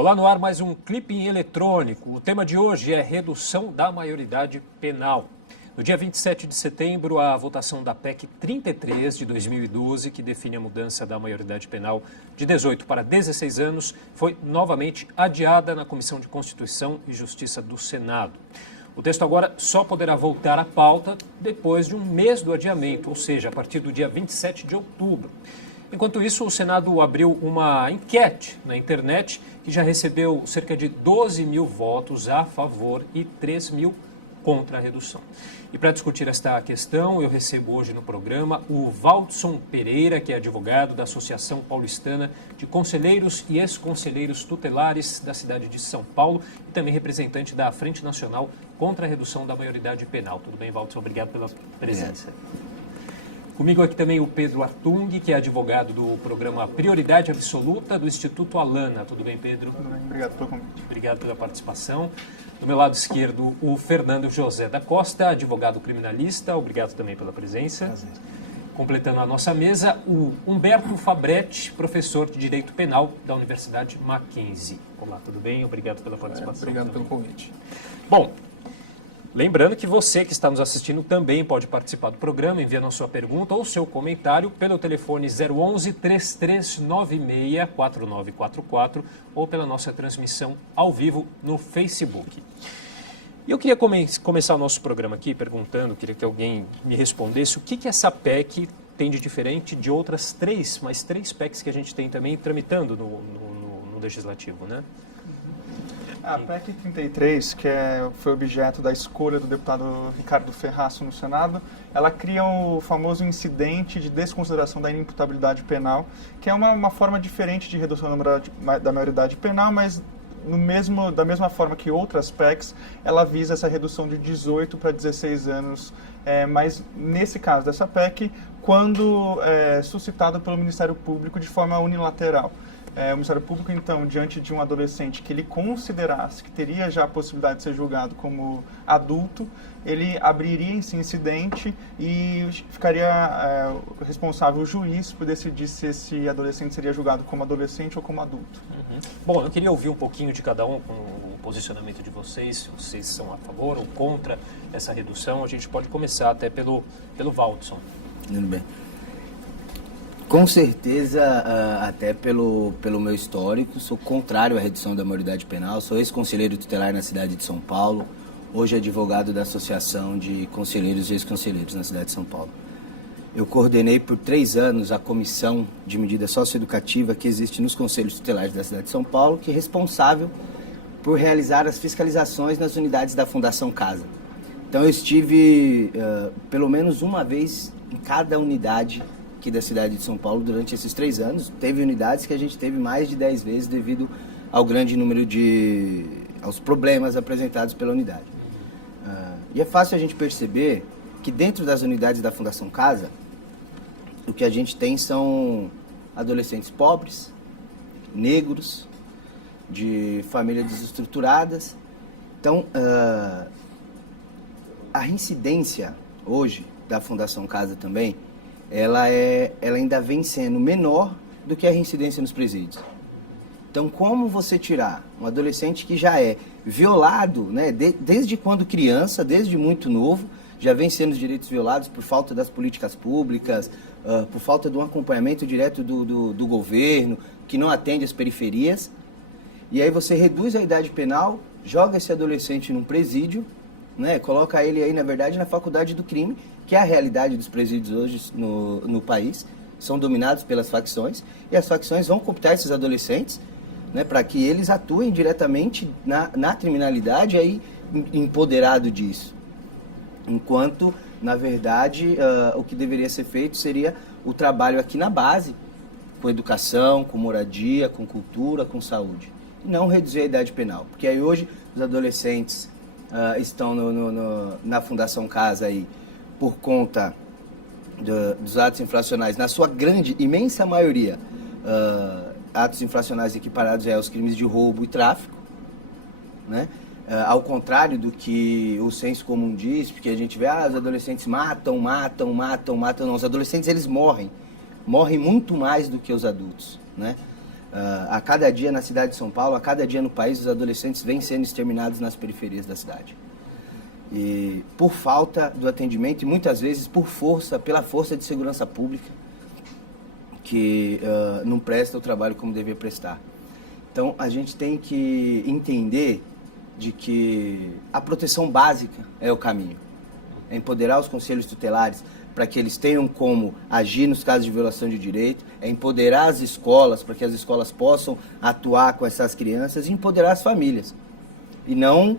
Olá, no ar mais um Clipping Eletrônico. O tema de hoje é redução da maioridade penal. No dia 27 de setembro, a votação da PEC 33 de 2012, que define a mudança da maioridade penal de 18 para 16 anos, foi novamente adiada na Comissão de Constituição e Justiça do Senado. O texto agora só poderá voltar à pauta depois de um mês do adiamento, ou seja, a partir do dia 27 de outubro. Enquanto isso, o Senado abriu uma enquete na internet que já recebeu cerca de 12 mil votos a favor e 3 mil contra a redução. E para discutir esta questão, eu recebo hoje no programa o Valdson Pereira, que é advogado da Associação Paulistana de Conselheiros e Ex-Conselheiros Tutelares da cidade de São Paulo e também representante da Frente Nacional contra a Redução da Maioridade Penal. Tudo bem, Valdson? Obrigado pela presença. Comigo aqui também o Pedro Artung, que é advogado do programa Prioridade Absoluta do Instituto Alana. Tudo bem, Pedro? Tudo bem, obrigado pelo convite. Obrigado pela participação. Do meu lado esquerdo, o Fernando José da Costa, advogado criminalista. Obrigado também pela presença. Prazer. Completando a nossa mesa, o Humberto Fabretti, professor de Direito Penal da Universidade Mackenzie. Olá, tudo bem? Obrigado pela participação. Obrigado pelo convite. Bom, lembrando que você que está nos assistindo também pode participar do programa, enviando a sua pergunta ou seu comentário pelo telefone 011 3396 4944 ou pela nossa transmissão ao vivo no Facebook. E eu queria começar o nosso programa aqui perguntando, queria que alguém me respondesse o que essa PEC tem de diferente de outras três PECs que a gente tem também tramitando no Legislativo, né? A PEC 33, que foi objeto da escolha do deputado Ricardo Ferraço no Senado, ela cria o famoso incidente de desconsideração da inimputabilidade penal, que é uma forma diferente de redução da maioridade penal, mas da mesma forma que outras PECs, ela visa essa redução de 18 para 16 anos, mas nesse caso dessa PEC, quando suscitada pelo Ministério Público de forma unilateral. O Ministério Público, então, diante de um adolescente que ele considerasse que teria já a possibilidade de ser julgado como adulto, ele abriria esse incidente e ficaria responsável o juiz por decidir se esse adolescente seria julgado como adolescente ou como adulto. Uhum. Bom, eu queria ouvir um pouquinho de cada um com o posicionamento de vocês, se vocês são a favor ou contra essa redução. A gente pode começar até pelo Valdson. Tudo bem. Com certeza, até pelo meu histórico, sou contrário à redução da maioridade penal, sou ex-conselheiro tutelar na cidade de São Paulo, hoje advogado da Associação de Conselheiros e Ex-Conselheiros na cidade de São Paulo. Eu coordenei por 3 anos a comissão de medida socioeducativa que existe nos conselhos tutelares da cidade de São Paulo, que é responsável por realizar as fiscalizações nas unidades da Fundação Casa. Então eu estive pelo menos uma vez em cada unidade aqui da cidade de São Paulo durante esses 3 anos. Teve unidades que a gente teve mais de 10 vezes devido ao grande número aos problemas apresentados pela unidade. E é fácil a gente perceber que dentro das unidades da Fundação Casa, o que a gente tem são adolescentes pobres, negros, de famílias desestruturadas. Então, a reincidência hoje da Fundação Casa também, ela ainda vem sendo menor do que a reincidência nos presídios. Então, como você tirar um adolescente que já é violado, né, desde quando criança, desde muito novo, já vem sendo os direitos violados por falta das políticas públicas, por falta de um acompanhamento direto do governo, que não atende às periferias, e aí você reduz a idade penal, joga esse adolescente num presídio, né, coloca ele aí, na verdade, na faculdade do crime, que é a realidade dos presídios hoje no país, são dominados pelas facções, e as facções vão cooptar esses adolescentes, né, para que eles atuem diretamente na criminalidade, aí empoderado disso. Enquanto, na verdade, o que deveria ser feito seria o trabalho aqui na base, com educação, com moradia, com cultura, com saúde, e não reduzir a idade penal, porque aí hoje os adolescentes estão na Fundação Casa aí, por conta dos atos infracionais, na sua grande, imensa maioria, atos infracionais equiparados aos crimes de roubo e tráfico, né? Ao contrário do que o senso comum diz, porque a gente vê, os adolescentes matam, não, os adolescentes eles morrem muito mais do que os adultos, né? A cada dia na cidade de São Paulo, a cada dia no país, os adolescentes vêm sendo exterminados nas periferias da cidade. E por falta do atendimento e muitas vezes pela força de segurança pública, que não presta o trabalho como deveria prestar. Então, a gente tem que entender de que a proteção básica é o caminho. É empoderar os conselhos tutelares para que eles tenham como agir nos casos de violação de direito, é empoderar as escolas para que as escolas possam atuar com essas crianças e empoderar as famílias. E não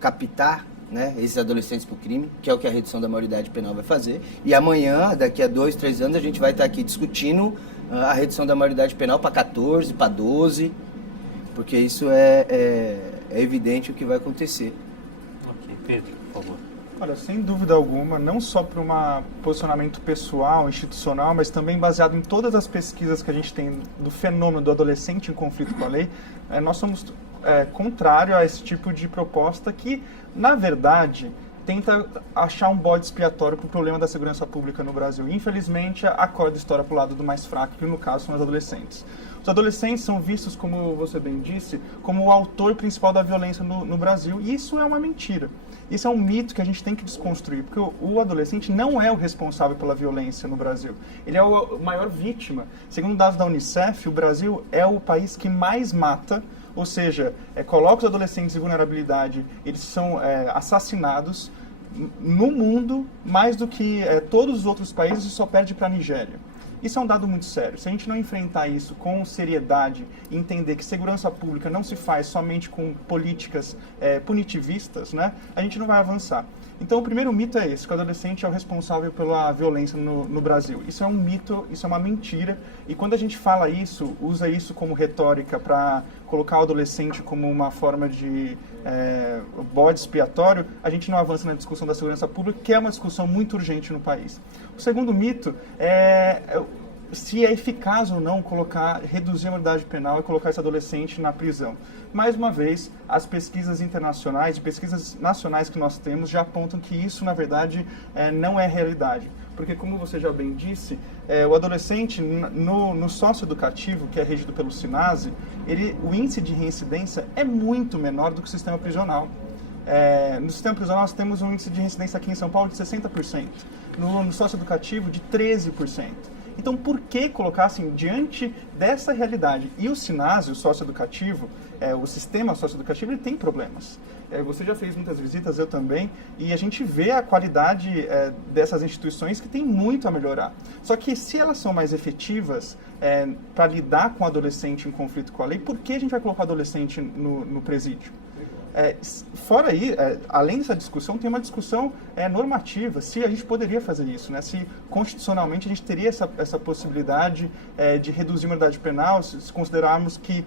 captar, né, esses adolescentes para o crime, que é o que a redução da maioridade penal vai fazer. E amanhã, daqui a 2, 3 anos, a gente vai estar aqui discutindo a redução da maioridade penal para 14, para 12, porque isso é evidente o que vai acontecer. Ok, Pedro, por favor. Olha, sem dúvida alguma, não só para um posicionamento pessoal, institucional, mas também baseado em todas as pesquisas que a gente tem do fenômeno do adolescente em conflito com a lei, nós somos contrário a esse tipo de proposta que, na verdade, tenta achar um bode expiatório para o problema da segurança pública no Brasil. Infelizmente, a corda estoura para o lado do mais fraco, que no caso são os adolescentes. Os adolescentes são vistos, como você bem disse, como o autor principal da violência no Brasil, e isso é uma mentira. Isso é um mito que a gente tem que desconstruir, porque o adolescente não é o responsável pela violência no Brasil. Ele é a maior vítima. Segundo dados da Unicef, o Brasil é o país que mais mata, ou seja, coloca os adolescentes em vulnerabilidade, eles são assassinados no mundo mais do que todos os outros países, e só perde para a Nigéria. Isso é um dado muito sério. Se a gente não enfrentar isso com seriedade e entender que segurança pública não se faz somente com políticas punitivistas, né, a gente não vai avançar. Então, o primeiro mito é esse, que o adolescente é o responsável pela violência no Brasil. Isso é um mito, isso é uma mentira. E quando a gente fala isso, usa isso como retórica para colocar o adolescente como uma forma de bode expiatório, a gente não avança na discussão da segurança pública, que é uma discussão muito urgente no país. O segundo mito é se é eficaz ou não reduzir a maioridade penal e colocar esse adolescente na prisão. Mais uma vez, as pesquisas internacionais e pesquisas nacionais que nós temos já apontam que isso, na verdade, não é realidade. Porque, como você já bem disse, o adolescente, no socioeducativo, que é regido pelo SINASE, o índice de reincidência é muito menor do que o sistema prisional. No sistema prisional, nós temos um índice de reincidência aqui em São Paulo de 60%, no socioeducativo de 13%. Então, por que colocar assim, diante dessa realidade? E o SINASE, o socioeducativo, o sistema socioeducativo, ele tem problemas. Você já fez muitas visitas, eu também, e a gente vê a qualidade dessas instituições que tem muito a melhorar. Só que se elas são mais efetivas para lidar com o adolescente em conflito com a lei, por que a gente vai colocar o adolescente no presídio? Fora aí, além dessa discussão, tem uma discussão normativa, se a gente poderia fazer isso, né? Se constitucionalmente a gente teria essa possibilidade de reduzir a maioridade penal, se considerarmos que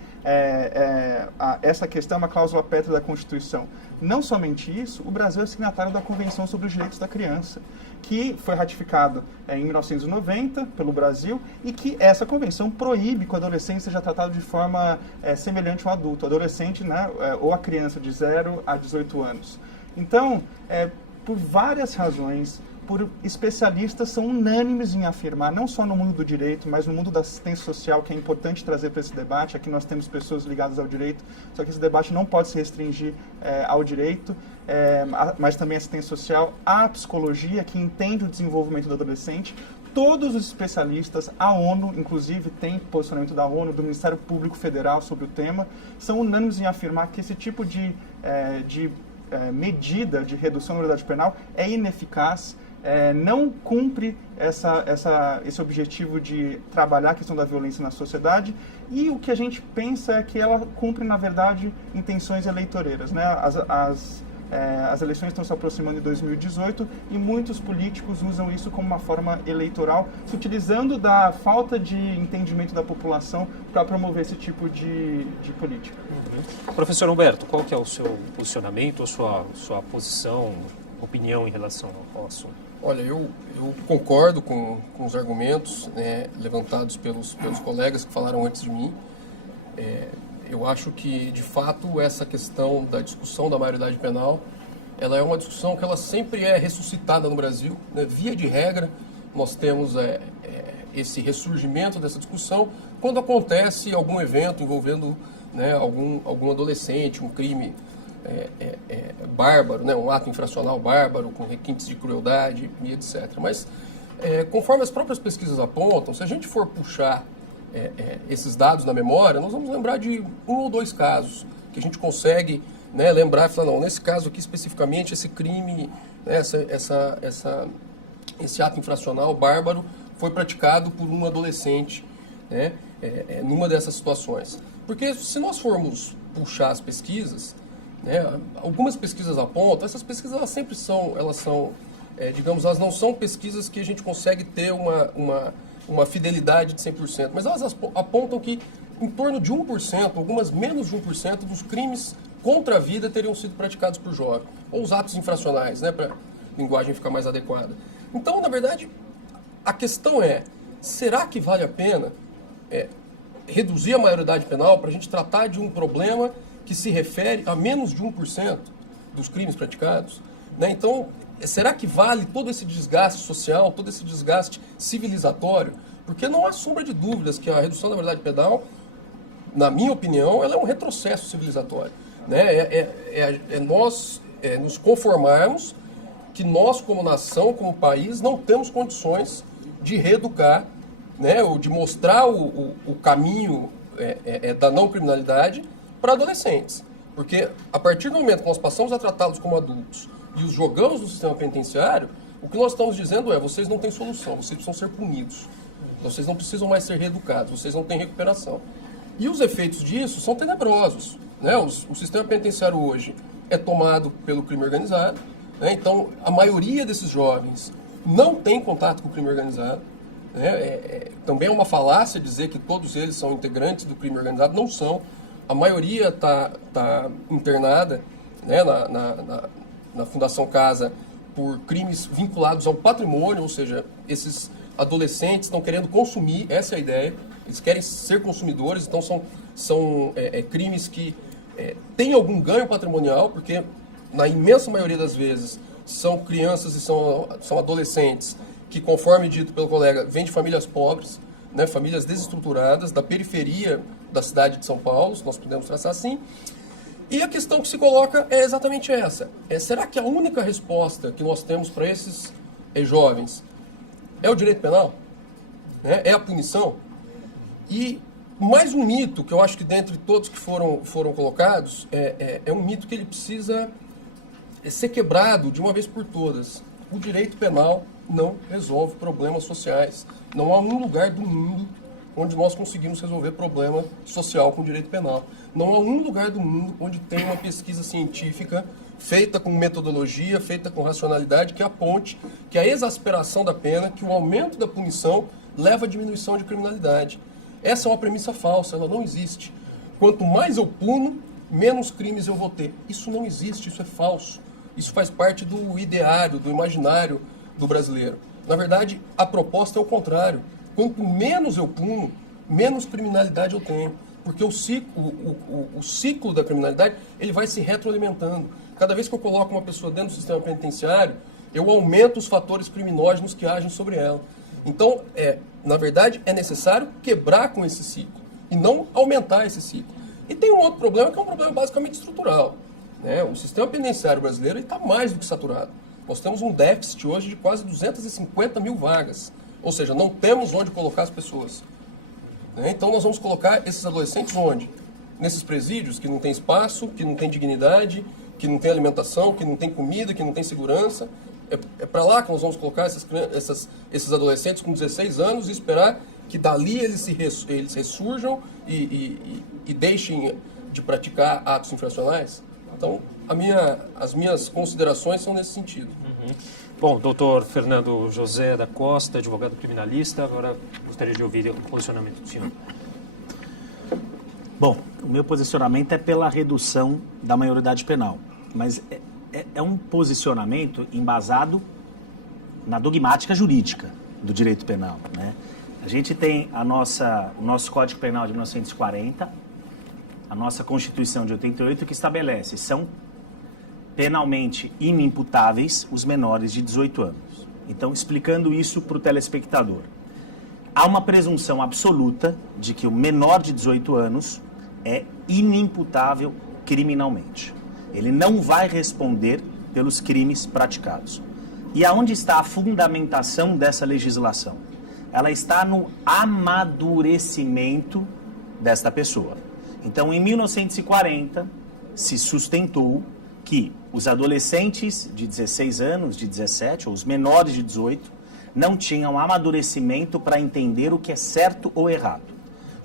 essa questão é uma cláusula pétrea da Constituição. Não somente isso, o Brasil é signatário da Convenção sobre os Direitos da Criança, que foi ratificado em 1990 pelo Brasil e que essa convenção proíbe que o adolescente seja tratado de forma semelhante ao adulto, o adolescente, né, ou a criança de 0 a 18 anos. Então, por várias razões, por especialistas são unânimes em afirmar, não só no mundo do direito, mas no mundo da assistência social, que é importante trazer para esse debate. Aqui nós temos pessoas ligadas ao direito, só que esse debate não pode se restringir ao direito, mas também à assistência social, à psicologia, que entende o desenvolvimento do adolescente. Todos os especialistas, a ONU, inclusive, tem posicionamento da ONU, do Ministério Público Federal sobre o tema, são unânimes em afirmar que esse tipo de medida de redução da maioridade penal é ineficaz, não cumpre esse objetivo de trabalhar a questão da violência na sociedade, e o que a gente pensa é que ela cumpre, na verdade, intenções eleitoreiras, né? As eleições estão se aproximando em 2018 e muitos políticos usam isso como uma forma eleitoral, se utilizando da falta de entendimento da população para promover esse tipo de política. Uhum. Professor Humberto, qual que é o seu posicionamento, a sua posição, opinião em relação ao assunto? Olha, eu concordo com os argumentos, né, levantados pelos colegas que falaram antes de mim. Eu acho que, de fato, essa questão da discussão da maioridade penal, ela é uma discussão que ela sempre é ressuscitada no Brasil, né? Via de regra, nós temos esse ressurgimento dessa discussão quando acontece algum evento envolvendo, né, algum adolescente, um crime bárbaro, né, um ato infracional bárbaro, com requintes de crueldade e etc. Mas, conforme as próprias pesquisas apontam, se a gente for puxar esses dados na memória, nós vamos lembrar de 1 ou 2 casos que a gente consegue, né, lembrar e falar, não, nesse caso aqui especificamente, esse crime, né, esse ato infracional bárbaro foi praticado por um adolescente, né, numa dessas situações. Porque se nós formos puxar as pesquisas, né, algumas pesquisas apontam, essas pesquisas elas sempre são, digamos, elas não são pesquisas que a gente consegue ter uma fidelidade de 100%, mas elas apontam que em torno de 1%, algumas menos de 1% dos crimes contra a vida teriam sido praticados por jovens, ou os atos infracionais, né, para a linguagem ficar mais adequada. Então, na verdade, a questão é, será que vale a pena reduzir a maioridade penal para a gente tratar de um problema que se refere a menos de 1% dos crimes praticados? Né? Então, será que vale todo esse desgaste social, todo esse desgaste civilizatório? Porque não há sombra de dúvidas que a redução da maioridade penal, na minha opinião, ela é um retrocesso civilizatório. Né? Nós nos conformarmos que nós, como nação, como país, não temos condições de reeducar, né, ou de mostrar o caminho da não criminalidade para adolescentes. Porque a partir do momento que nós passamos a tratá-los como adultos e os jogamos no sistema penitenciário, o que nós estamos dizendo é, vocês não têm solução, vocês precisam ser punidos. Vocês não precisam mais ser reeducados, vocês não têm recuperação. E os efeitos disso são tenebrosos. Né? O sistema penitenciário hoje é tomado pelo crime organizado, né? Então, a maioria desses jovens não tem contato com o crime organizado. Né? Também é uma falácia dizer que todos eles são integrantes do crime organizado, não são. A maioria está internada, né, na Fundação Casa por crimes vinculados ao patrimônio, ou seja, esses adolescentes estão querendo consumir, essa é a ideia, eles querem ser consumidores, então são crimes que têm algum ganho patrimonial, porque na imensa maioria das vezes são crianças e são adolescentes que, conforme dito pelo colega, vêm de famílias pobres, né, famílias desestruturadas, da periferia da cidade de São Paulo, se nós podemos traçar assim. E a questão que se coloca é exatamente essa. Será que a única resposta que nós temos para esses jovens é o direito penal? Né? É a punição? E mais um mito, que eu acho que dentre todos que foram colocados, é um mito que ele precisa ser quebrado de uma vez por todas. O direito penal não resolve problemas sociais. Não há um lugar do mundo onde nós conseguimos resolver problema social com direito penal. Não há um lugar do mundo onde tem uma pesquisa científica feita com metodologia, feita com racionalidade, que aponte que a exasperação da pena, que o aumento da punição leva à diminuição de criminalidade. Essa é uma premissa falsa, ela não existe. Quanto mais eu puno, menos crimes eu vou ter. Isso não existe, isso é falso. Isso faz parte do ideário, do imaginário do brasileiro. Na verdade, a proposta é o contrário. Quanto menos eu puno, menos criminalidade eu tenho. Porque o ciclo da criminalidade ele vai se retroalimentando. Cada vez que eu coloco uma pessoa dentro do sistema penitenciário, eu aumento os fatores criminógenos que agem sobre ela. Então, na verdade, é necessário quebrar com esse ciclo e não aumentar esse ciclo. E tem um outro problema que é um problema basicamente estrutural. Né? O sistema penitenciário brasileiro está mais do que saturado. Nós temos um déficit hoje de quase 250 mil vagas. Ou seja, não temos onde colocar as pessoas. Né? Então nós vamos colocar esses adolescentes onde? Nesses presídios que não tem espaço, que não tem dignidade, que não tem alimentação, que não tem comida, que não tem segurança. É para lá que nós vamos colocar esses adolescentes com 16 anos e esperar que dali eles ressurjam e deixem de praticar atos infracionais? Então, as minhas considerações são nesse sentido. Uhum. Bom, doutor Fernando José da Costa, advogado criminalista, agora gostaria de ouvir o posicionamento do senhor. Bom, o meu posicionamento é pela redução da maioridade penal, mas é um posicionamento embasado na dogmática jurídica do direito penal, né? A gente tem o nosso Código Penal de 1940, a nossa Constituição de 88, que estabelece, são penalmente inimputáveis os menores de 18 anos. Então, explicando isso para o telespectador. há uma presunção absoluta de que o menor de 18 anos é inimputável criminalmente. Ele não vai responder pelos crimes praticados. E aonde está a fundamentação dessa legislação? Ela está no amadurecimento desta pessoa. Então, em 1940, se sustentou que os adolescentes de 16 anos, de 17, ou os menores de 18, não tinham amadurecimento para entender o que é certo ou errado.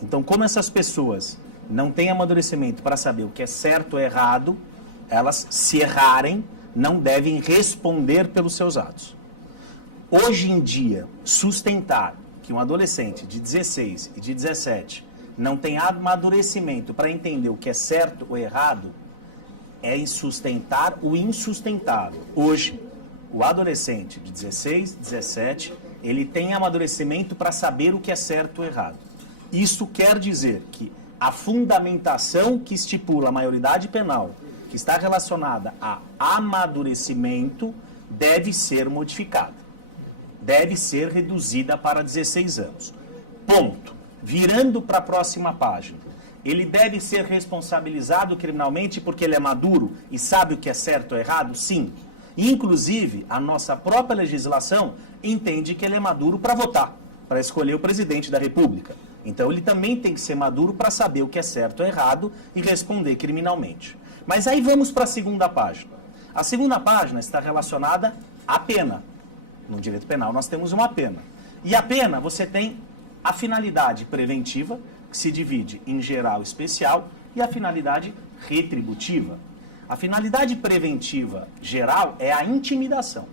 Então, como essas pessoas não têm amadurecimento para saber o que é certo ou errado, elas, se errarem, não devem responder pelos seus atos. Hoje em dia, sustentar que um adolescente de 16 e de 17 não tem amadurecimento para entender o que é certo ou errado é sustentar o insustentável. Hoje, o adolescente de 16, 17, ele tem amadurecimento para saber o que é certo ou errado. Isso quer dizer que a fundamentação que estipula a maioridade penal, que está relacionada a amadurecimento, deve ser modificada. Deve ser reduzida para 16 anos. Ponto. Virando para a próxima página. Ele deve ser responsabilizado criminalmente porque ele é maduro e sabe o que é certo ou errado? Sim. Inclusive, a nossa própria legislação entende que ele é maduro para votar, para escolher o presidente da República. Então, ele também tem que ser maduro para saber o que é certo ou errado e responder criminalmente. Mas aí vamos para a segunda página. A segunda página está relacionada à pena. No direito penal nós temos uma pena. E a pena você tem a finalidade preventiva, que se divide em geral e especial, e a finalidade retributiva. A finalidade preventiva geral é a intimidação.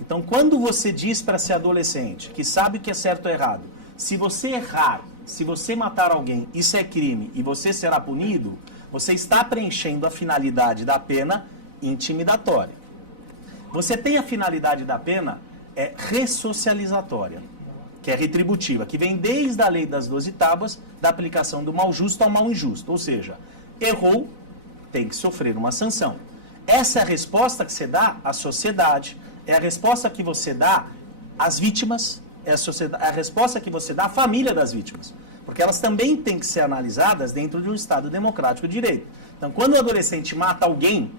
Então, quando você diz para esse adolescente que sabe o que é certo ou errado, se você errar, se você matar alguém, isso é crime e você será punido, você está preenchendo a finalidade da pena intimidatória. Você tem a finalidade da pena ressocializatória, que é retributiva, que vem desde a lei das 12 tábuas, da aplicação do mal justo ao mal injusto. Ou seja, errou, tem que sofrer uma sanção. Essa é a resposta que você dá à sociedade, é a resposta que você dá às vítimas, é a resposta que você dá à família das vítimas. Porque elas também têm que ser analisadas dentro de um Estado democrático de direito. Então, quando o adolescente mata alguém,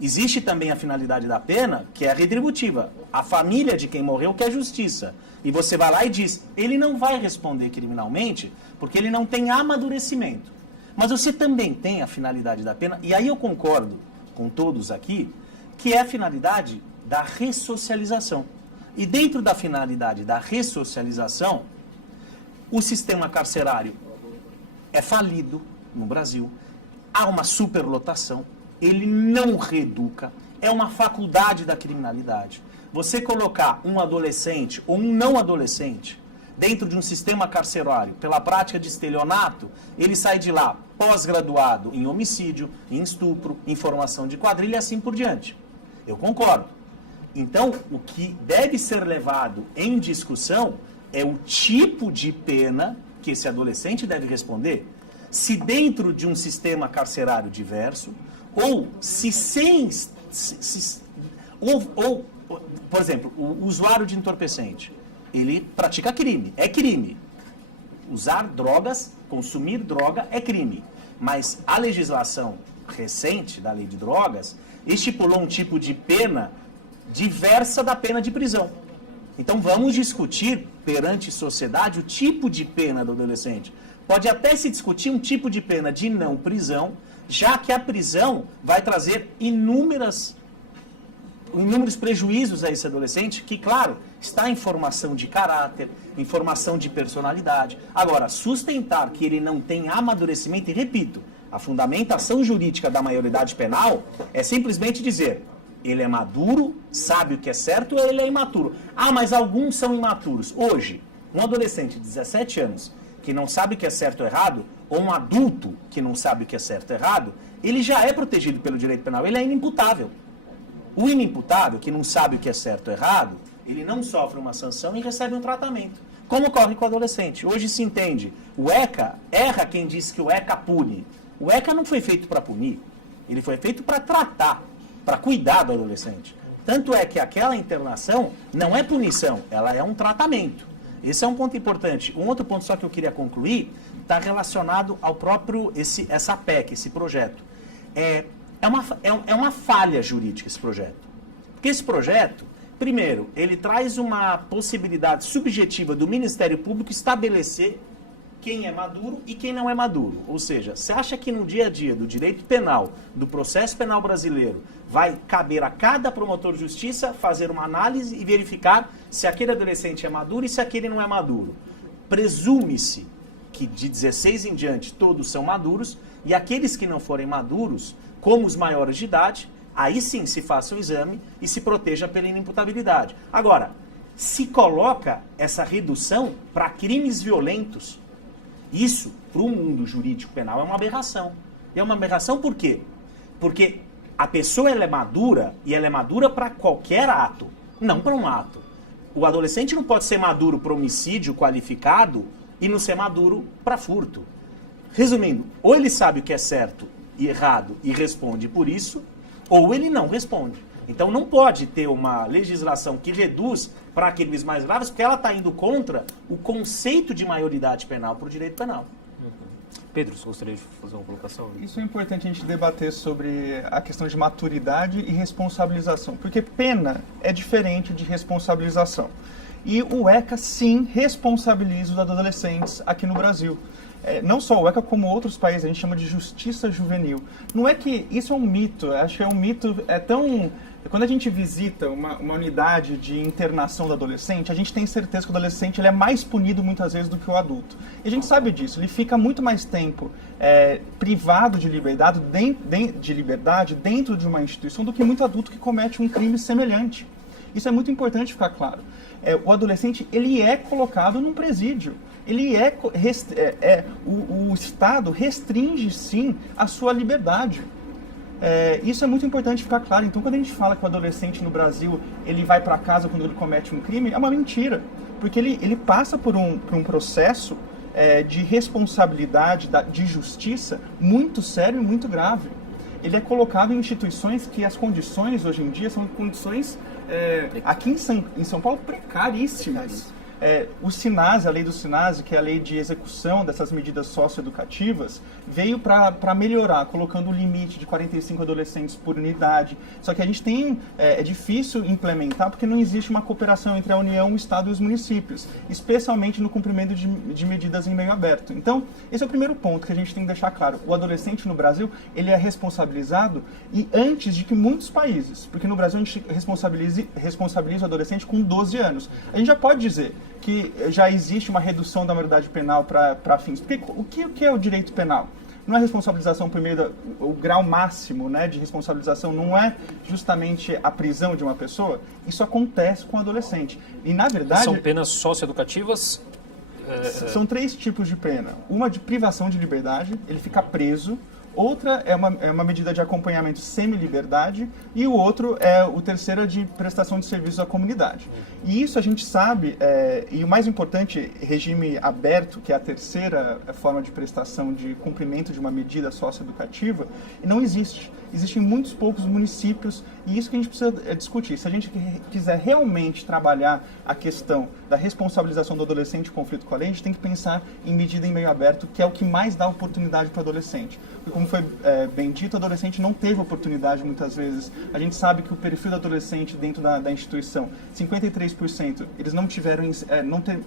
existe também a finalidade da pena, que é a retributiva. A família de quem morreu quer justiça. E você vai lá e diz, ele não vai responder criminalmente, porque ele não tem amadurecimento. Mas você também tem a finalidade da pena, e aí eu concordo com todos aqui, que é a finalidade da ressocialização. E dentro da finalidade da ressocialização, o sistema carcerário é falido no Brasil, há uma superlotação, ele não reeduca, é uma faculdade da criminalidade. Você colocar um adolescente ou um não adolescente dentro de um sistema carcerário pela prática de estelionato, ele sai de lá pós-graduado em homicídio, em estupro, em formação de quadrilha e assim por diante. Eu concordo. Então, o que deve ser levado em discussão é o tipo de pena que esse adolescente deve responder, se dentro de um sistema carcerário diverso, ou se sem... Ou, por exemplo, o usuário de entorpecente, ele pratica crime, é crime. Usar drogas, consumir droga é crime. Mas a legislação recente da lei de drogas estipulou um tipo de pena diversa da pena de prisão. Então vamos discutir perante sociedade o tipo de pena do adolescente. Pode até se discutir um tipo de pena de não prisão, já que a prisão vai trazer inúmeros prejuízos a esse adolescente, que, claro, está em formação de caráter, em formação de personalidade. Agora, sustentar que ele não tem amadurecimento, e repito, a fundamentação jurídica da maioridade penal é simplesmente dizer, ele é maduro, sabe o que é certo, ou ele é imaturo. Ah, mas alguns são imaturos. Hoje, um adolescente de 17 anos que não sabe o que é certo ou errado, ou um adulto que não sabe o que é certo ou errado, ele já é protegido pelo direito penal, ele é inimputável. O inimputável, que não sabe o que é certo ou errado, ele não sofre uma sanção e recebe um tratamento. Como ocorre com o adolescente. Hoje se entende, o ECA, erra quem diz que o ECA pune. O ECA não foi feito para punir, ele foi feito para tratar, para cuidar do adolescente. Tanto é que aquela internação não é punição, ela é um tratamento. Esse é um ponto importante. Um outro ponto só que eu queria concluir está relacionado ao próprio, essa PEC, esse projeto. É uma falha jurídica esse projeto. Porque esse projeto, primeiro, ele traz uma possibilidade subjetiva do Ministério Público estabelecer quem é maduro e quem não é maduro. Ou seja, você acha que no dia a dia do direito penal, do processo penal brasileiro, vai caber a cada promotor de justiça fazer uma análise e verificar se aquele adolescente é maduro e se aquele não é maduro? Presume-se que de 16 em diante todos são maduros e aqueles que não forem maduros, como os maiores de idade, aí sim se faça um exame e se proteja pela inimputabilidade. Agora, se coloca essa redução para crimes violentos, isso, para o mundo jurídico penal, é uma aberração. E é uma aberração por quê? Porque a pessoa ela é madura e ela é madura para qualquer ato, não para um ato. O adolescente não pode ser maduro para homicídio qualificado e não ser maduro para furto. Resumindo, ou ele sabe o que é certo e errado e responde por isso, ou ele não responde. Então não pode ter uma legislação que reduz para crimes mais graves, porque ela está indo contra o conceito de maioridade penal para o direito penal. Pedro, você gostaria de fazer uma colocação? Isso é importante a gente debater sobre a questão de maturidade e responsabilização, porque pena é diferente de responsabilização. E o ECA, sim, responsabiliza os adolescentes aqui no Brasil. Não só o ECA, como outros países, a gente chama de justiça juvenil. Não é que isso é um mito, acho que é um mito, Quando a gente visita uma unidade de internação do adolescente, a gente tem certeza que o adolescente ele é mais punido muitas vezes do que o adulto. E a gente sabe disso, ele fica muito mais tempo privado de liberdade dentro de uma instituição do que muito adulto que comete um crime semelhante. Isso é muito importante ficar claro. O adolescente ele é colocado num presídio. O Estado restringe, sim, a sua liberdade. Isso é muito importante ficar claro. Então, quando a gente fala que o adolescente no Brasil ele vai para casa quando ele comete um crime, é uma mentira. Porque ele passa por um processo de responsabilidade, de justiça, muito sério e muito grave. Ele é colocado em instituições que as condições, hoje em dia, são condições, aqui em São Paulo, precaríssimas. O SINASE, a lei do SINASE, que é a lei de execução dessas medidas socioeducativas, veio para melhorar, colocando um limite de 45 adolescentes por unidade. Só que a gente é difícil implementar porque não existe uma cooperação entre a União, o Estado e os municípios, especialmente no cumprimento de medidas em meio aberto. Então, esse é o primeiro ponto que a gente tem que deixar claro. O adolescente no Brasil, ele é responsabilizado e antes de que muitos países, porque no Brasil a gente responsabiliza o adolescente com 12 anos. A gente já pode dizer que já existe uma redução da maioridade penal para fins. Porque o que é o direito penal? Não é responsabilização por meio o grau máximo, né, de responsabilização, não é justamente a prisão de uma pessoa. Isso acontece com o adolescente. E, na verdade... São penas socioeducativas? São 3 tipos de pena. Uma de privação de liberdade, ele fica preso. Outra é uma medida de acompanhamento semi-liberdade e o terceiro é de prestação de serviço à comunidade. E isso a gente sabe, e o mais importante, regime aberto, que é a terceira forma de prestação de cumprimento de uma medida socioeducativa, não existe. Existem muitos poucos municípios e isso que a gente precisa discutir. Se a gente quiser realmente trabalhar a questão da responsabilização do adolescente em conflito com a lei, a gente tem que pensar em medida em meio aberto, que é o que mais dá oportunidade para o adolescente. Porque, como foi bem dito, o adolescente não teve oportunidade muitas vezes. A gente sabe que o perfil do adolescente dentro da instituição, 53%, eles não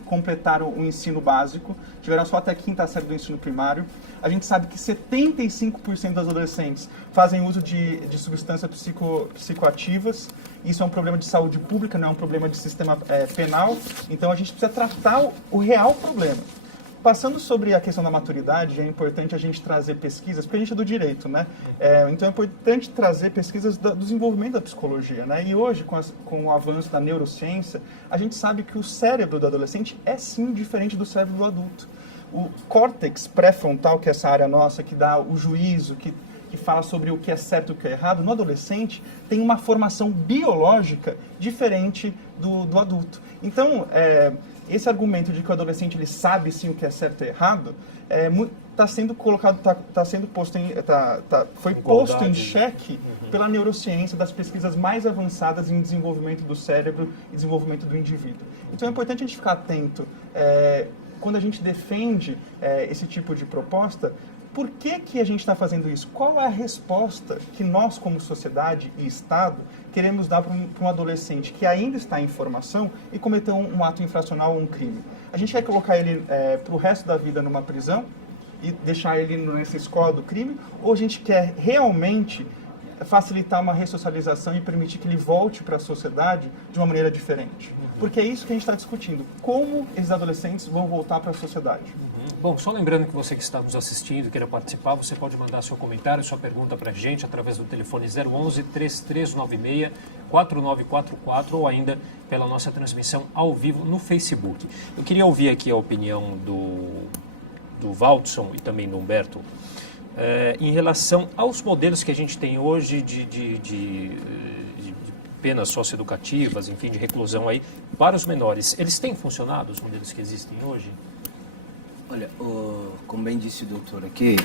completaram o ensino básico, tiveram só até a 5ª série do ensino primário. A gente sabe que 75% dos adolescentes fazem uso de substâncias psicoativas. Isso é um problema de saúde pública, não é um problema de sistema penal. Então a gente precisa tratar o real problema. Passando sobre a questão da maturidade, é importante a gente trazer pesquisas, porque a gente é do direito, né? Então é importante trazer pesquisas do desenvolvimento da psicologia, né? E hoje, com o avanço da neurociência, a gente sabe que o cérebro do adolescente é sim diferente do cérebro do adulto. O córtex pré-frontal, que é essa área nossa, que dá o juízo, que fala sobre o que é certo e o que é errado, no adolescente tem uma formação biológica diferente do adulto. Então, esse argumento de que o adolescente ele sabe sim o que é certo e errado está sendo colocado, foi posto em xeque pela neurociência das pesquisas mais avançadas em desenvolvimento do cérebro e desenvolvimento do indivíduo. Então é importante a gente ficar atento quando a gente defende esse tipo de proposta, por que a gente está fazendo isso? Qual é a resposta que nós, como sociedade e Estado, queremos dar para um adolescente que ainda está em formação e cometeu um ato infracional ou um crime? A gente quer colocar ele para o resto da vida numa prisão e deixar ele nessa escola do crime? Ou a gente quer realmente facilitar uma ressocialização e permitir que ele volte para a sociedade de uma maneira diferente? Porque é isso que a gente está discutindo. Como esses adolescentes vão voltar para a sociedade? Bom, só lembrando que você que está nos assistindo, queira participar, você pode mandar seu comentário, sua pergunta para a gente através do telefone 011-3396-4944 ou ainda pela nossa transmissão ao vivo no Facebook. Eu queria ouvir aqui a opinião do Valdson e também do Humberto em relação aos modelos que a gente tem hoje de penas socioeducativas, enfim, de reclusão aí para os menores. Eles têm funcionado, os modelos que existem hoje? Olha, como bem disse o doutor aqui,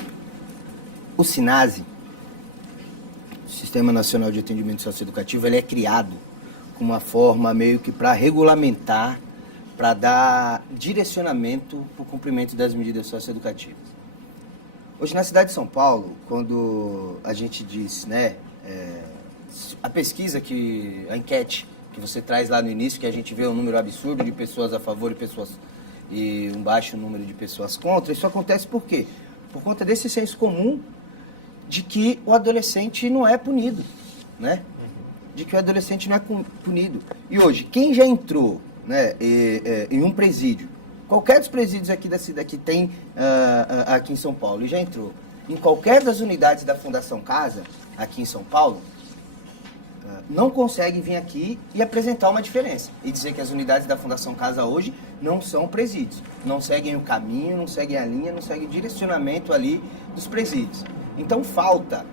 o SINASE, o Sistema Nacional de Atendimento Socioeducativo, ele é criado com uma forma meio que para regulamentar, para dar direcionamento para o cumprimento das medidas socioeducativas. Hoje, na cidade de São Paulo, quando a gente diz, né, a pesquisa, a enquete que você traz lá no início, que a gente vê um número absurdo de pessoas a favor e um baixo número de pessoas contra, isso acontece por quê? Por conta desse senso comum de que o adolescente não é punido, né? De que o adolescente não é punido. E hoje, quem já entrou, né, em um presídio, qualquer dos presídios aqui da cidade que tem aqui em São Paulo, e já entrou em qualquer das unidades da Fundação Casa, aqui em São Paulo, não consegue vir aqui e apresentar uma diferença. E dizer que as unidades da Fundação Casa hoje não são presídios. Não seguem o caminho, não seguem a linha, não seguem o direcionamento ali dos presídios. Então falta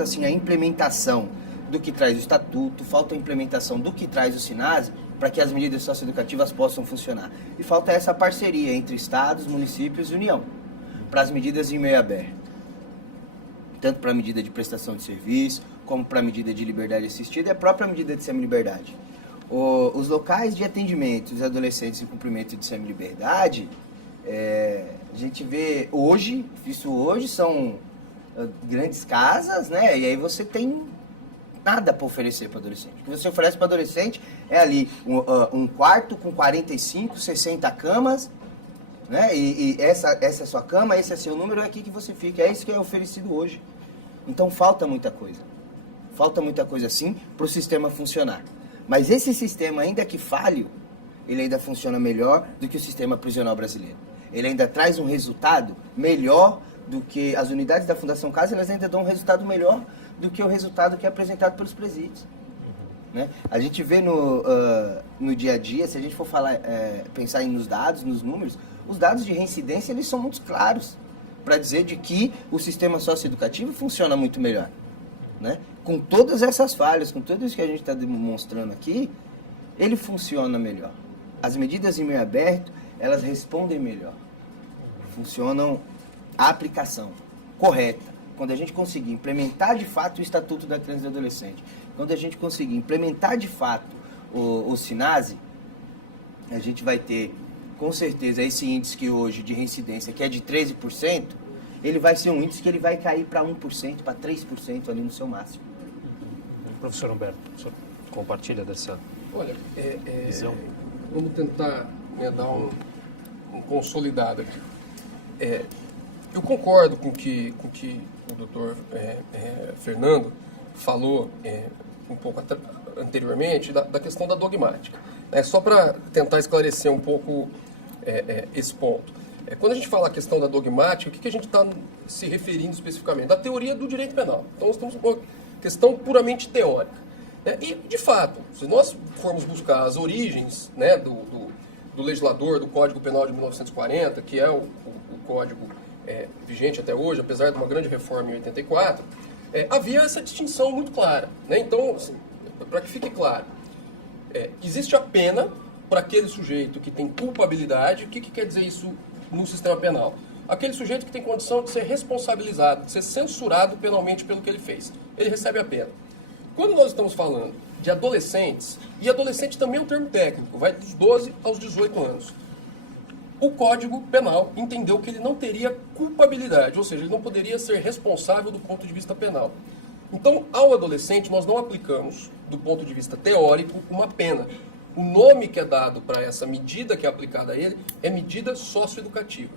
assim, a implementação do que traz o Estatuto, falta a implementação do que traz o SINASE para que as medidas socioeducativas possam funcionar. E falta essa parceria entre estados, municípios e União, para as medidas em meio aberto. Tanto para a medida de prestação de serviço, como para a medida de liberdade assistida e a própria medida de semi-liberdade. Os locais de atendimento dos adolescentes em cumprimento de semi-liberdade, a gente vê hoje, são grandes casas, né? E aí você tem nada para oferecer para o adolescente. O que você oferece para o adolescente é ali um quarto com 45, 60 camas, né? E essa é a sua cama, esse é seu número, é aqui que você fica. É isso que é oferecido hoje. Então falta muita coisa. Falta muita coisa sim para o sistema funcionar. Mas esse sistema, ainda que falho, ele ainda funciona melhor do que o sistema prisional brasileiro. Ele ainda traz um resultado melhor do que as unidades da Fundação Casa, elas ainda dão um resultado melhor do que o resultado que é apresentado pelos presídios. Né? A gente vê no dia a dia, se a gente for pensar nos dados, nos números, os dados de reincidência eles são muito claros para dizer de que o sistema socioeducativo funciona muito melhor. Né? Com todas essas falhas, com tudo isso que a gente está demonstrando aqui, ele funciona melhor. As medidas em meio aberto, elas respondem melhor. Funcionam a aplicação correta. Quando a gente conseguir implementar de fato o Estatuto da Criança e do Adolescente, quando a gente conseguir implementar de fato o SINASE, a gente vai ter, com certeza, esse índice que hoje de reincidência, que é de 13%, ele vai ser um índice que ele vai cair para 1%, para 3% ali no seu máximo. Professor Humberto, o senhor compartilha dessa visão? Vamos tentar dar um consolidado aqui. Eu concordo com que o doutor Fernando falou um pouco anteriormente da questão da dogmática. Só para tentar esclarecer um pouco esse ponto. Quando a gente fala a questão da dogmática, o que a gente está se referindo especificamente? Da teoria do direito penal. Então, nós estamos com uma questão puramente teórica. E, de fato, se nós formos buscar as origens, né, do legislador do Código Penal de 1940, que é o código vigente até hoje, apesar de uma grande reforma em 84, havia essa distinção muito clara. Né? Então, assim, para que fique claro, existe a pena para aquele sujeito que tem culpabilidade. O que quer dizer isso no sistema penal? Aquele sujeito que tem condição de ser responsabilizado, de ser censurado penalmente pelo que ele fez. Ele recebe a pena. Quando nós estamos falando de adolescentes, e adolescente também é um termo técnico, vai dos 12 aos 18 anos. o Código Penal entendeu que ele não teria culpabilidade, ou seja, ele não poderia ser responsável do ponto de vista penal. Então, ao adolescente, nós não aplicamos, do ponto de vista teórico, uma pena. O nome que é dado para essa medida que é aplicada a ele é medida socioeducativa.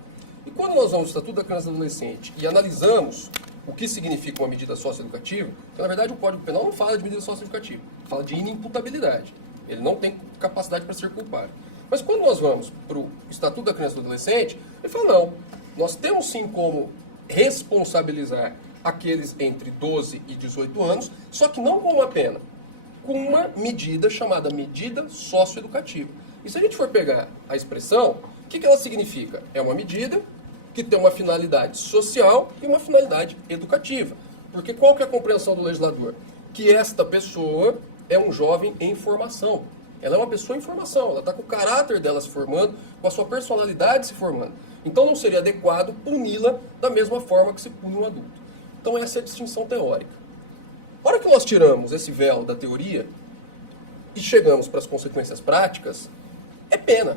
E quando nós vamos ao Estatuto da Criança e do Adolescente e analisamos o que significa uma medida socioeducativa, porque, na verdade, o Código Penal não fala de medida socioeducativa, fala de inimputabilidade. Ele não tem capacidade para ser culpado. Mas quando nós vamos para o Estatuto da Criança e do Adolescente, ele fala, não, nós temos sim como responsabilizar aqueles entre 12 e 18 anos, só que não com uma pena, com uma medida chamada medida socioeducativa. E se a gente for pegar a expressão, o que ela significa? É uma medida que tem uma finalidade social e uma finalidade educativa. Porque qual que é a compreensão do legislador? Que esta pessoa é um jovem em formação. Ela é uma pessoa em formação, ela está com o caráter dela se formando, com a sua personalidade se formando. Então não seria adequado puni-la da mesma forma que se pune um adulto. Então essa é a distinção teórica. A hora que nós tiramos esse véu da teoria e chegamos para as consequências práticas, é pena.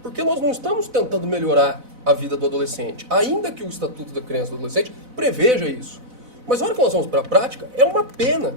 Porque nós não estamos tentando melhorar a vida do adolescente, ainda que o Estatuto da Criança e do Adolescente preveja isso. Mas a hora que nós vamos para a prática, é uma pena.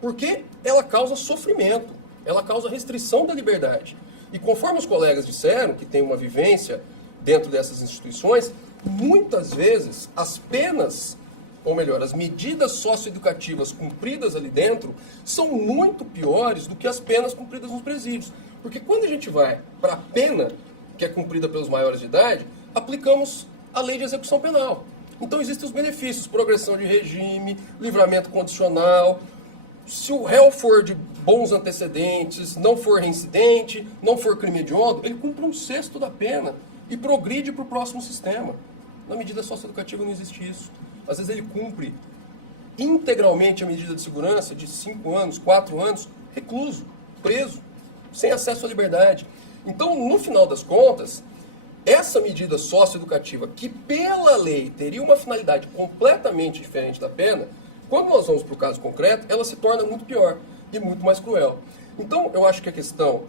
Porque ela causa sofrimento, ela causa restrição da liberdade. E conforme os colegas disseram, que tem uma vivência dentro dessas instituições, muitas vezes as penas, ou melhor, as medidas socioeducativas cumpridas ali dentro são muito piores do que as penas cumpridas nos presídios. Porque quando a gente vai para a pena, que é cumprida pelos maiores de idade, aplicamos a lei de execução penal. Então existem os benefícios, progressão de regime, livramento condicional. Se o réu for de bons antecedentes, não for reincidente, não for crime hediondo, ele cumpre 1/6 da pena e progride para o próximo sistema. Na medida socioeducativa não existe isso. Às vezes ele cumpre integralmente a medida de segurança de 5 anos, 4 anos, recluso, preso, sem acesso à liberdade. Então, no final das contas, essa medida socioeducativa, que pela lei teria uma finalidade completamente diferente da pena, quando nós vamos para o caso concreto, ela se torna muito pior e muito mais cruel. Então, eu acho que a questão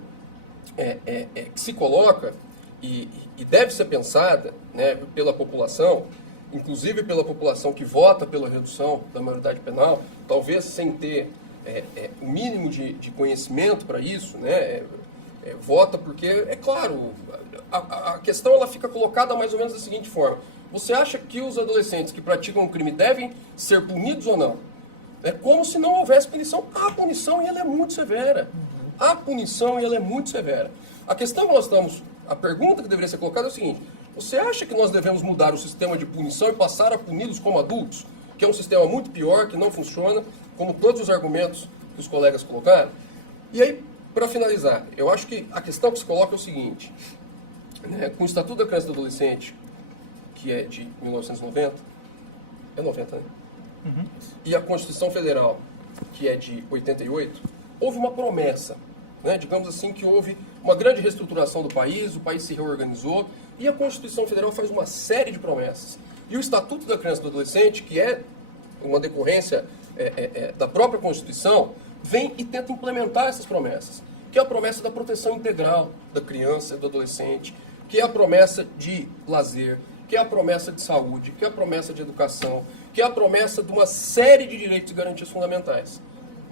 que se coloca e deve ser pensada, né, pela população, inclusive pela população que vota pela redução da maioridade penal, talvez sem ter o mínimo de conhecimento para isso, né, vota porque, é claro, a questão ela fica colocada mais ou menos da seguinte forma: você acha que os adolescentes que praticam um crime devem ser punidos ou não? É como se não houvesse punição. Há punição e ela é muito severa. Há punição e ela é muito severa. A questão que nós estamos... A pergunta que deveria ser colocada é o seguinte: você acha que nós devemos mudar o sistema de punição e passar a puni-los como adultos? Que é um sistema muito pior, que não funciona, como todos os argumentos que os colegas colocaram. E aí, para finalizar, eu acho que a questão que se coloca é o seguinte, né, com o Estatuto da Criança e do Adolescente, que é de 1990, é 90, né? Uhum. E a Constituição Federal, que é de 88, houve uma promessa, né? Digamos assim, que houve uma grande reestruturação do país, o país se reorganizou, e a Constituição Federal faz uma série de promessas. E o Estatuto da Criança e do Adolescente, que é uma decorrência da própria Constituição, vem e tenta implementar essas promessas, que é a promessa da proteção integral da criança e do adolescente, que é a promessa de lazer, que é a promessa de saúde, que é a promessa de educação, que é a promessa de uma série de direitos e garantias fundamentais.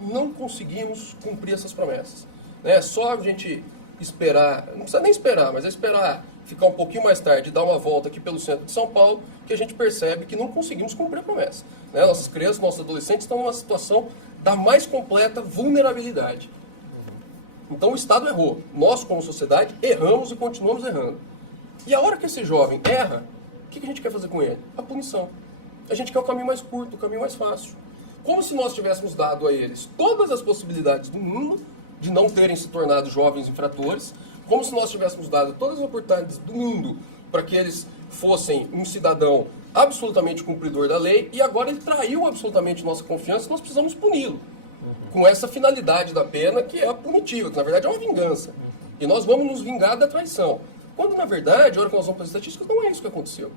Não conseguimos cumprir essas promessas. É só a gente esperar, não precisa nem esperar, mas é esperar ficar um pouquinho mais tarde e dar uma volta aqui pelo centro de São Paulo, que a gente percebe que não conseguimos cumprir a promessa. Nossas crianças, nossos adolescentes estão numa situação da mais completa vulnerabilidade. Então o Estado errou. Nós, como sociedade, erramos e continuamos errando. E a hora que esse jovem erra, o que a gente quer fazer com ele? A punição. A gente quer o caminho mais curto, o caminho mais fácil. Como se nós tivéssemos dado a eles todas as possibilidades do mundo de não terem se tornado jovens infratores, como se nós tivéssemos dado todas as oportunidades do mundo para que eles fossem um cidadão absolutamente cumpridor da lei, e agora ele traiu absolutamente nossa confiança e nós precisamos puni-lo. Com essa finalidade da pena, que é a punitiva, que na verdade é uma vingança. E nós vamos nos vingar da traição. Quando, na verdade, a hora que nós vamos para as estatísticas, não é isso que aconteceu.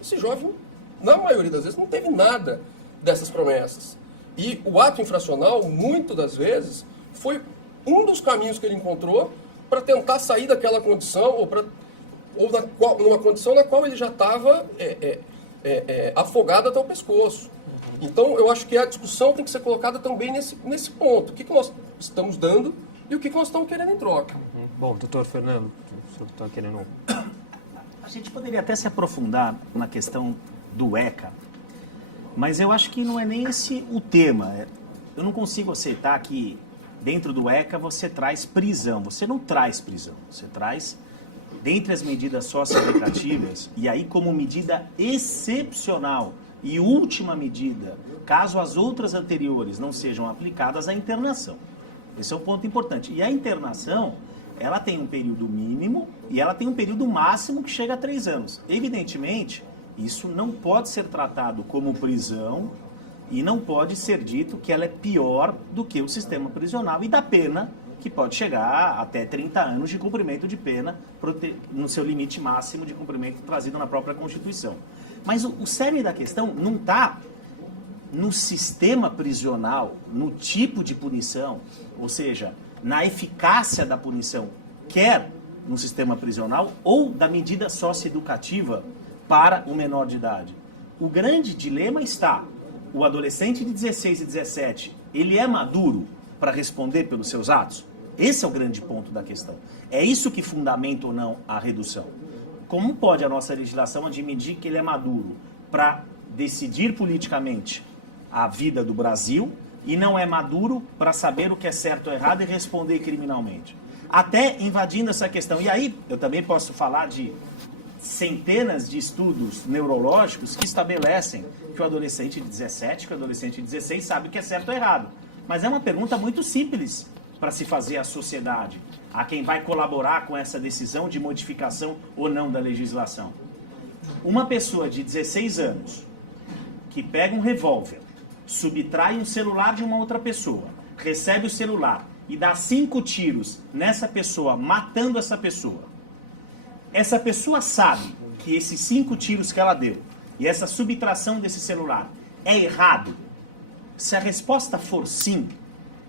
Esse jovem, na maioria das vezes, não teve nada dessas promessas. E o ato infracional, muitas das vezes, foi um dos caminhos que ele encontrou para tentar sair daquela condição, ou para ou numa condição na qual ele já estava afogado até o pescoço. Então, eu acho que a discussão tem que ser colocada também nesse ponto. O que nós estamos dando e o que nós estamos querendo em troca. Bom, doutor Fernando, o senhor está querendo... A gente poderia até se aprofundar na questão do ECA, mas eu acho que não é nem esse o tema. Eu não consigo aceitar que dentro do ECA você traz prisão. Você não traz prisão, você traz, dentre as medidas socioeducativas, e aí como medida excepcional e última medida, caso as outras anteriores não sejam aplicadas, a internação. Esse é um ponto importante. E a internação, ela tem um período mínimo e ela tem um período máximo que chega a 3 anos. Evidentemente, isso não pode ser tratado como prisão e não pode ser dito que ela é pior do que o sistema prisional e da pena, que pode chegar até 30 anos de cumprimento de pena no seu limite máximo de cumprimento trazido na própria Constituição. Mas o cerne da questão não está no sistema prisional, no tipo de punição, ou seja, na eficácia da punição, quer no sistema prisional ou da medida socioeducativa para o menor de idade. O grande dilema está, o adolescente de 16 e 17, ele é maduro para responder pelos seus atos? Esse é o grande ponto da questão. É isso que fundamenta ou não a redução. Como pode a nossa legislação admitir que ele é maduro para decidir politicamente a vida do Brasil e não é maduro para saber o que é certo ou errado e responder criminalmente? Até invadindo essa questão. E aí, eu também posso falar de centenas de estudos neurológicos que estabelecem que o adolescente de 17, que o adolescente de 16 sabe o que é certo ou errado. Mas é uma pergunta muito simples para se fazer à sociedade, a quem vai colaborar com essa decisão de modificação ou não da legislação. Uma pessoa de 16 anos que pega um revólver, subtrai um celular de uma outra pessoa, recebe o celular e dá 5 tiros nessa pessoa, matando essa pessoa sabe que esses 5 tiros que ela deu e essa subtração desse celular é errado. Se a resposta for sim,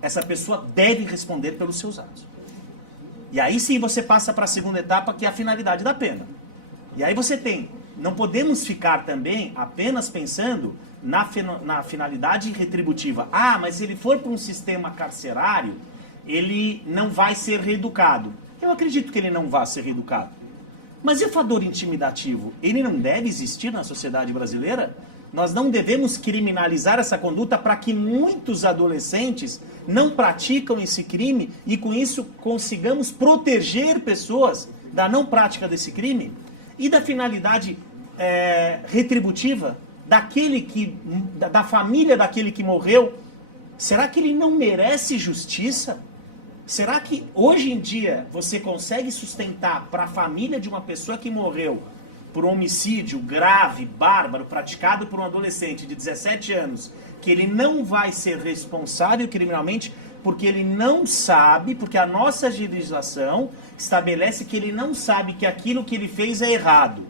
essa pessoa deve responder pelos seus atos. E aí sim você passa para a segunda etapa, que é a finalidade da pena. E aí você tem, não podemos ficar também apenas pensando na finalidade retributiva. Ah, mas se ele for para um sistema carcerário, ele não vai ser reeducado. Eu acredito que ele não vai ser reeducado. Mas e o fator intimidativo? Ele não deve existir na sociedade brasileira? Nós não devemos criminalizar essa conduta para que muitos adolescentes não praticam esse crime e com isso consigamos proteger pessoas da não prática desse crime? E da finalidade retributiva da família daquele que morreu? Será que ele não merece justiça? Será que hoje em dia você consegue sustentar para a família de uma pessoa que morreu por um homicídio grave, bárbaro, praticado por um adolescente de 17 anos, que ele não vai ser responsável criminalmente porque ele não sabe, porque a nossa legislação estabelece que ele não sabe que aquilo que ele fez é errado?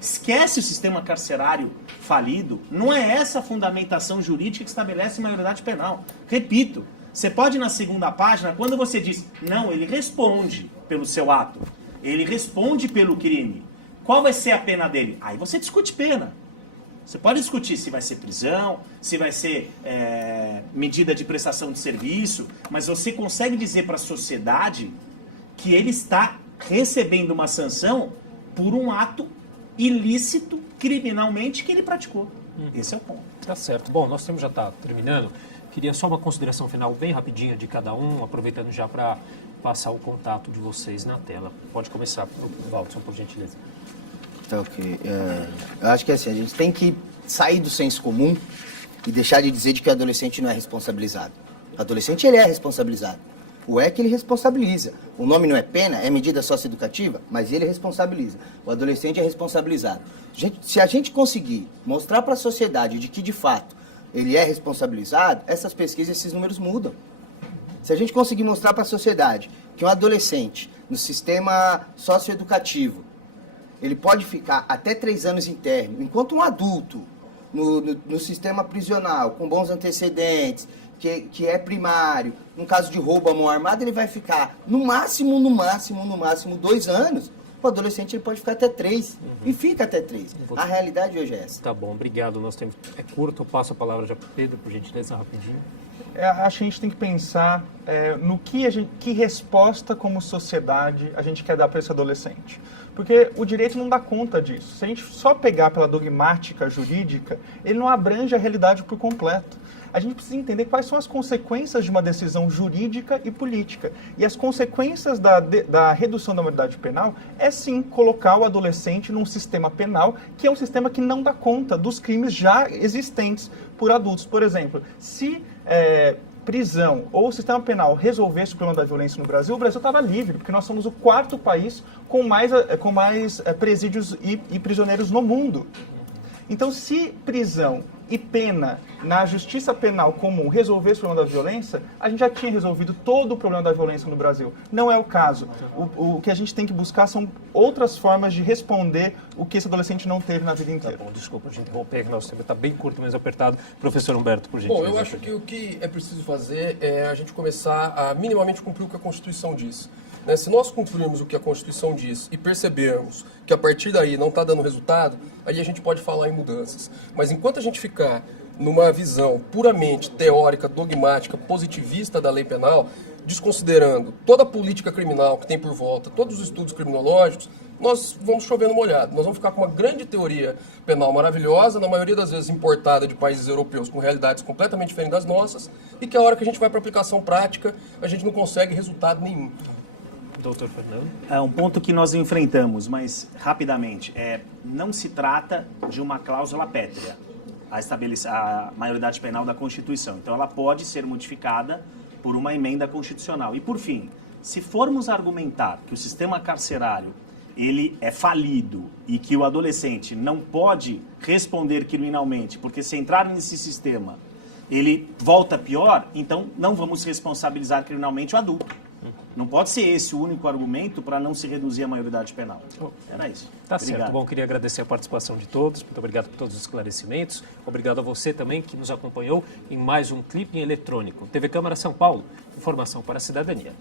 Esquece o sistema carcerário falido. Não é essa a fundamentação jurídica que estabelece maioridade penal. Repito, você pode na segunda página, quando você diz, não, ele responde pelo seu ato, ele responde pelo crime, qual vai ser a pena dele? Aí você discute pena. Você pode discutir se vai ser prisão, se vai ser medida de prestação de serviço, mas você consegue dizer para a sociedade que ele está recebendo uma sanção por um ato ilícito, criminalmente, que ele praticou. Esse é o ponto. Tá certo. Bom, nosso tempo já está terminando. Queria só uma consideração final bem rapidinha de cada um, aproveitando já para passar o contato de vocês na tela. Pode começar, Waldson, por gentileza. Tá ok. Eu acho que assim, a gente tem que sair do senso comum e deixar de dizer de que o adolescente não é responsabilizado. O adolescente, ele é responsabilizado. O ECA, ele responsabiliza. O nome não é pena, é medida socioeducativa, mas ele responsabiliza. O adolescente é responsabilizado. Se a gente conseguir mostrar para a sociedade de que, de fato, ele é responsabilizado, essas pesquisas, esses números mudam. Se a gente conseguir mostrar para a sociedade que um adolescente, no sistema socioeducativo, ele pode ficar até 3 anos interno, enquanto um adulto, no sistema prisional, com bons antecedentes, que é primário, no caso de roubo à mão armada, ele vai ficar no máximo 2 anos. O adolescente ele pode ficar até 3 e fica até 3. A realidade hoje é essa. Tá bom, obrigado. Nosso tempo é curto. Eu passo a palavra já para o Pedro, por gentileza, rapidinho. Acho que a gente tem que pensar no que resposta como sociedade a gente quer dar para esse adolescente. Porque o direito não dá conta disso. Se a gente só pegar pela dogmática jurídica, ele não abrange a realidade por completo. A gente precisa entender quais são as consequências de uma decisão jurídica e política. E as consequências da redução da maioridade penal é sim colocar o adolescente num sistema penal que é um sistema que não dá conta dos crimes já existentes por adultos. Por exemplo, se prisão ou o sistema penal resolvesse o problema da violência no Brasil, o Brasil estava livre, porque nós somos o 4º país com mais presídios e prisioneiros no mundo. Então, se prisão e pena na justiça penal comum resolvesse o problema da violência, a gente já tinha resolvido todo o problema da violência no Brasil. Não é o caso. O que a gente tem que buscar são outras formas de responder o que esse adolescente não teve na vida inteira. Tá bom, desculpa a gente interromper, que nosso tempo está bem curto, mas apertado. Professor Humberto, por gentileza. Bom, eu acho que o que é preciso fazer é a gente começar a minimamente cumprir o que a Constituição diz. Se nós cumprirmos o que a Constituição diz e percebermos que a partir daí não está dando resultado, aí a gente pode falar em mudanças. Mas enquanto a gente ficar numa visão puramente teórica, dogmática, positivista da lei penal, desconsiderando toda a política criminal que tem por volta, todos os estudos criminológicos, nós vamos chover no molhado. Nós vamos ficar com uma grande teoria penal maravilhosa, na maioria das vezes importada de países europeus com realidades completamente diferentes das nossas, e que a hora que a gente vai para a aplicação prática, a gente não consegue resultado nenhum. Doutor Fernando. É um ponto que nós enfrentamos, mas rapidamente, não se trata de uma cláusula pétrea, a maioridade penal da Constituição. Então ela pode ser modificada por uma emenda constitucional. E por fim, se formos argumentar que o sistema carcerário ele é falido e que o adolescente não pode responder criminalmente, porque se entrar nesse sistema ele volta pior, então não vamos responsabilizar criminalmente o adulto. Não pode ser esse o único argumento para não se reduzir a maioridade penal. Era isso. Tá Obrigado. certo. Bom, queria agradecer a participação de todos. Muito obrigado por todos os esclarecimentos. Obrigado a você também que nos acompanhou em mais um Clipe Eletrônico. TV Câmara São Paulo. Informação para a cidadania.